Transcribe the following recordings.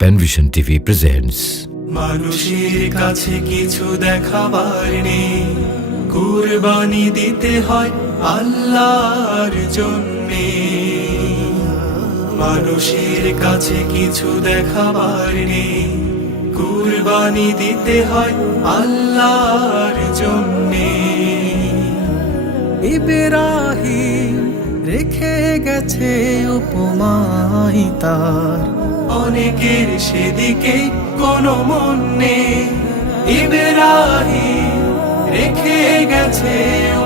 Panvision TV presents. মানুষের কাছে কিছু দেখাবার নেই, কুরবানি দিতে হয় আল্লাহর জন্যে। মানুষের কাছে কিছু দেখাবার নেই, কুরবানি দিতে হয় আল্লাহর জন্যে। ইব্রাহিম রেখে গেছে উপমাই তার, অনেকের সেদিকে কোনো মন নেই। ইব্রাহিম রেখে গেছে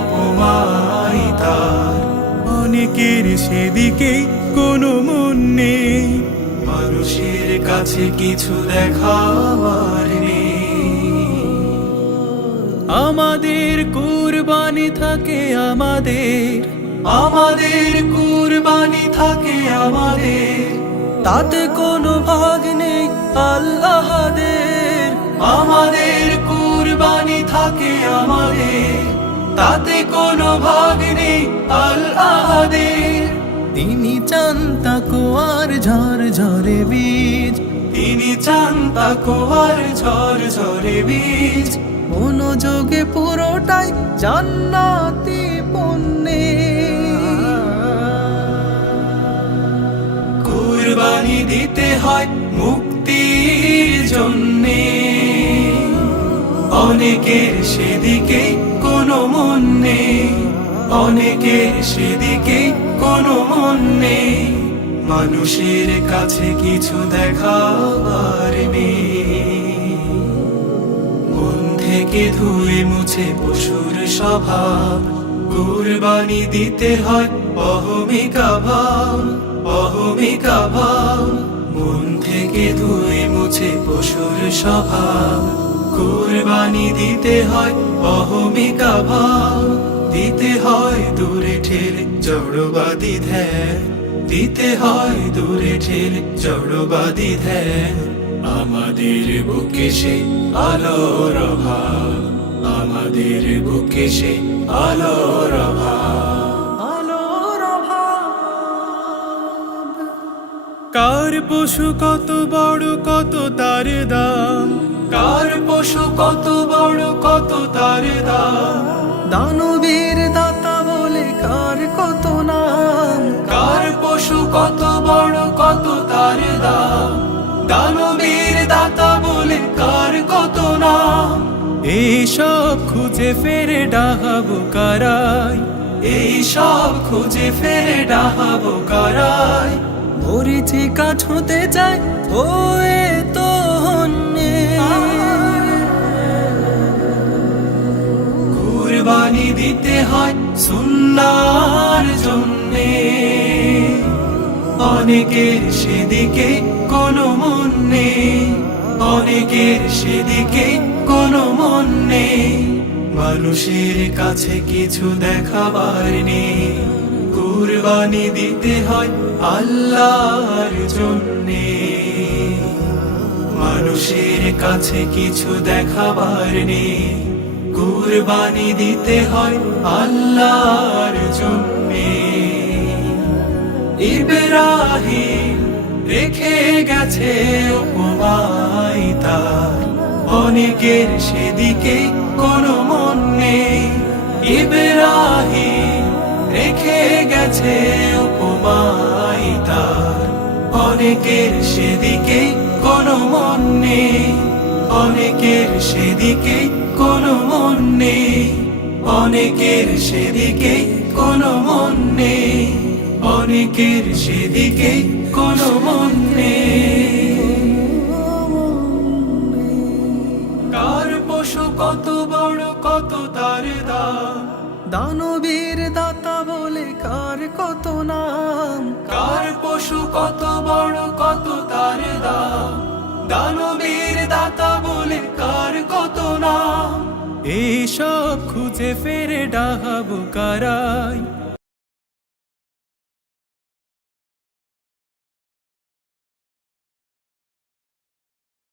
উপমাই তার, অনেকের সেদিকে কোনো মন নেই। মানুষের কাছে কিছু দেখাবার নেই। আমাদের কুরবানি থাকে আমাদের কুরবানি থাকে আমাদের, তাতে কোনো ভাগ নেই আল্লাহদের। আমাদের কুরবানি থাকে আমাদের, তাতে কোনো ভাগ নেই আল্লাহদের। তিনি চান তাকওয়ার ঝরঝরে বীজ, তিনি চান তাকওয়ার ঝরঝরে বীজ, মনোযোগে পুরোটাই জান্নাতি পুণ্যে। কুরবানি দিতে হয় মুক্তির জন্যে, অনেকের সেদিকে কোনো মন নেই। অনেকের সেদিকে কোনো মন নেই। মানুষের কাছে কিছু দেখাবার নেই। মন থেকে ধুয়ে মুছে পশুর স্বভাব, কুরবানি দিতে হয় অহমিকা ভাব, অহমিকা ভাব। মন থেকে ধুয়ে মুছে পশুর স্বভাব, কুরবানি দিতে হয় অহমিকা ভাব। দিতে হয় দূরে ঠেলে জড়বাদী ধ্যান, দিতে হয় দূরে ঠেলে জড়বাদী ধ্যান। আমাদের বুকে সে আলোর অভাব, আমাদের বুকে সে আলোর অভাব। আলোর অভাব। কার পশু কত বড় কত তার দাম, কার পশু কত বড় কত তার দাম। দানবীর দাতা বলে কার কত নাম, কার পশু কত বড় কত তার দাম। দানবীর দাতা বলে কার কত নাম। এইসব খুঁজে ফেরে ডাহাবো কারাই, এই সব খুঁজে ফেরে ডাহাবো কারাই। মরিচিকা ছুঁতে চায় ও এ তো হন্যে। কুরবানি দিতে হয় সুন্নাহর জন্যে, অনেকের সেদিকে কোনো মন নেই। অনেকের সেদিকে কোনো মন নেই। মানুষের কাছে কিছু দেখাবার নেই, কুরবানি দিতে হয় আল্লাহর জন্যে। মানুষের কাছে কিছু দেখাবার নেই, কুরবানি দিতে হয় আল্লাহর জন্যে। ইব্রাহিম রেখে গেছে উপমাই তার, অনেকের সেদিকে কোনো মন নেই। ইব্রাহিম রেখে গেছে উপমাই তার, অনেকের সেদিকে কোনো মন নেই। অনেকের সেদিকে কোনো মন নেই। অনেকের সেদিকে কোনো মন নেই। অনেকের সেদিকে কোনো মন নেই। কার পশু কত বড় কত তার দাম, দানবীর দাতা বলে কার কত নাম, কার পশু কত বড় কত তার দাম। দানবীর দাতা বলে কার কত নাম। এইসব খুঁজে ফেরে ডাহাবো কারাই,